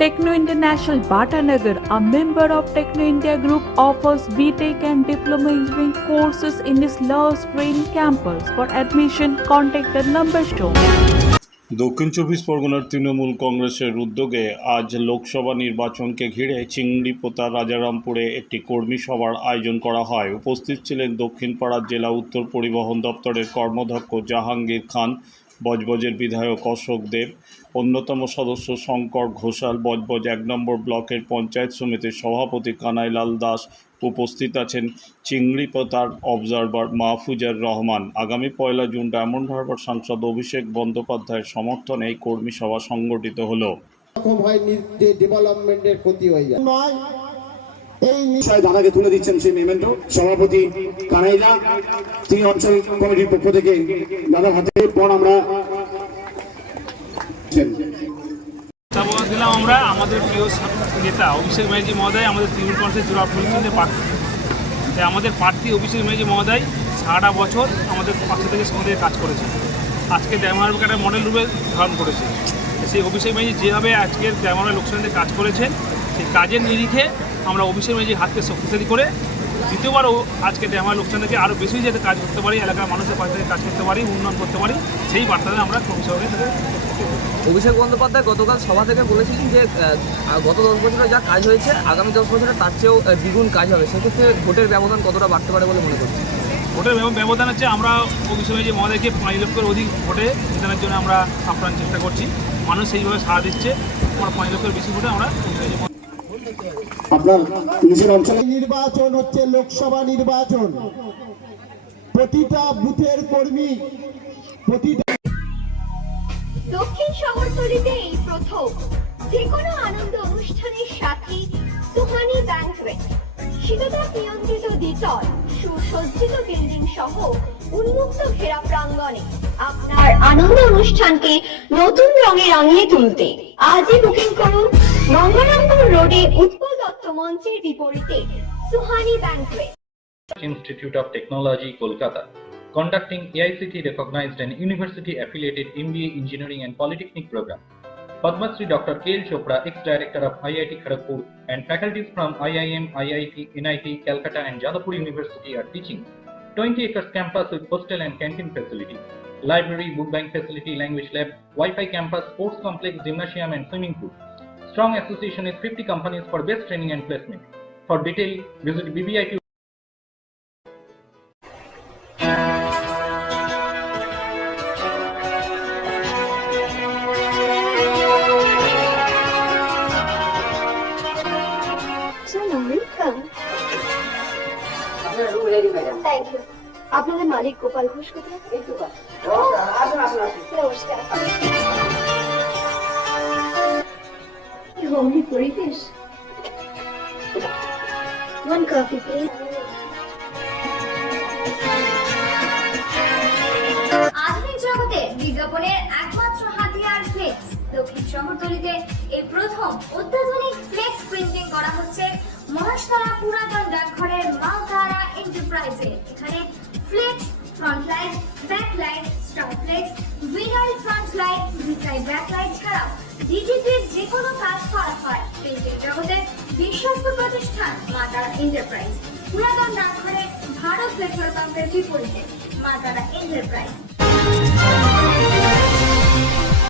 Techno International Bhatanagar, a member of Techno India Group, offers BTech and Diploma Engineering courses in its Lush Green campus. For admission, contact the number shown. দক্ষিণ চব্বিশ পরগনার তৃণমূল কংগ্রেসের উদ্যোগে আজ লোকসভা নির্বাচনকে ঘিরে চিংড়িপোতা রাজারামপুরে একটি কর্মী সভার আয়োজন করা হয়। উপস্থিত ছিলেন দক্ষিণপাড়া জেলা উত্তর পরিবহন দপ্তরের কর্মাধ্যক্ষ জাহাঙ্গীর খান, বজবজের বিধায়ক অশোক দেব, অন্যতম সদস্য শঙ্কর ঘোষাল, বজবজ ১ নম্বর ব্লকের পঞ্চায়েত সমিতির সভাপতি কানাইলাল দাস। উপস্থিত আছেন চিংড়িপোতার অবজারভার মাহফুজার রহমান। আগামী ১ জুন ডায়মন্ড হারবার সাংসদ অভিষেক বন্দ্যোপাধ্যায়ের সমর্থনে এই কর্মী সভা সংগঠিত হলো। ডেভেলপমেন্টের ক্ষতি হয়ে যায় নয়, এই বিষয়ে দাদাকে তুলে দিচ্ছেন সেই মেমেন্টো সভাপতি কানাইলা, তিনি অঞ্চল কমিটির পক্ষ থেকে দাদার হাতে পর আমরা দিলাম আমরা আমাদের প্রিয় নেতা অভিষেক ব্যানার্জি মহোদয় আমাদের তৃণমূল কংগ্রেসের জোড়া প্রতিনিধিদের প্রার্থী। তাই আমাদের প্রার্থী অভিষেক ব্যানার্জি মহোদয় সারাটা বছর আমাদের পাশে থেকে সঙ্গে কাজ করেছে, আজকে ডায়মন্ড একটা মডেল রূপে ধারণ করেছে। সেই অভিষেক ব্যানার্জি যেভাবে আজকের ডায়মন্ড লোকসভাতে কাজ করেছেন, সেই কাজের নিরিখে আমরা অভিষেক ব্যানার্জির হাতকে শক্তিশালী করে দ্বিতীয়বার আজকে ডায়মন্ড লোকসভাকে আরও বেশি যাতে কাজ করতে পারি, এলাকার মানুষের পাশে থেকে কাজ করতে পারি, উন্নয়ন করতে পারি, সেই বার্তাতে আমরা কর্মী থেকে। অভিষেক বন্দ্যোপাধ্যায় গতকাল সভা থেকে বলেছিলেন যে গত 10 বছরে যা কাজ হয়েছে আগামী 10 বছরে তার চেয়েও দ্বিগুণ কাজ হবে। সেক্ষেত্রে ভোটের ব্যবধান কতটা বাড়তে পারে বলে মনে করছি? ভোটের ব্যবধান হচ্ছে আমরা অভিষেক ব্যানার্জি মহোদয়কে 5 লক্ষের অধিক ভোটে জেতানোর জন্য আমরা আপ্রাণ চেষ্টা করছি। মানুষ সেইভাবে সাড়া দিচ্ছে। আমরা 5 লক্ষের বেশি ভোটে আমরা আপনার নিজের অঞ্চলে নির্বাচন হচ্ছে লোকসভা নির্বাচন। প্রতিটা বুথের কর্মী প্রতিটা দক্ষিণ শহরতলিতে এই প্রথম যে কোনো আনন্দ অনুষ্ঠানের সাথে সুহানি ব্যাংকুয়েট, শীততাপ নিয়ন্ত্রিত দ্বিতল, সুসজ্জিত বিল্ডিং সহ উন্মুক্ত ঘেরা প্রাঙ্গণে আপনার আনন্দ অনুষ্ঠানকে নতুন রঙে রাঙিয়ে তুলতে আজই বুকিং করুন গঙ্গারামপুর রোডে উৎপল দত্ত মঞ্চের বিপরীতে Suhani banquet. Institute of Technology, Kolkata, conducting AICT recognized and university affiliated MBA Engineering and Polytechnic program. Padma Shri Dr. K.L. Chopra, ex-director of IIT Kharagpur, and faculties from IIM, IIT, NIT, Calcutta and Jadavpur University are teaching. 20 acres campus with hostel and canteen facility, library, book bank facility, language lab, Wi-Fi campus, sports complex, gymnasium and swimming pool. Strong association with 50 companies for best training and placement. For detail, visit BBIT. Thank you. আপনাদের মালিক গোপাল ঘোষ কোথায়? নমস্কার। Homely পরিবেশ। One coffee, please. আধুনিক জগতে বিজ্ঞাপনের একমাত্র হাতিয়ার flakes. দক্ষিণ শহরতলিতে এই প্রথম অত্যাধুনিক ফ্লেক্স প্রিন্টিং করা হচ্ছে মহাশতলা পুরাতন ডাকঘরের মালতারা এন্টারপ্রাইজে। এখানে flex, front light, back light, star flex, vinyl front light, beside back light ছাড়াও ডিজিটাল যে কোনো কাজ করা হয়। প্রিন্টিং জগতের বিশ্বস্ত প্রতিষ্ঠান মালতারা এন্টারপ্রাইজ, পুরাতন ডাকঘরে ভারত পেট্রোল পাম্পের বিপরীতে মালতারা এন্টারপ্রাইজ।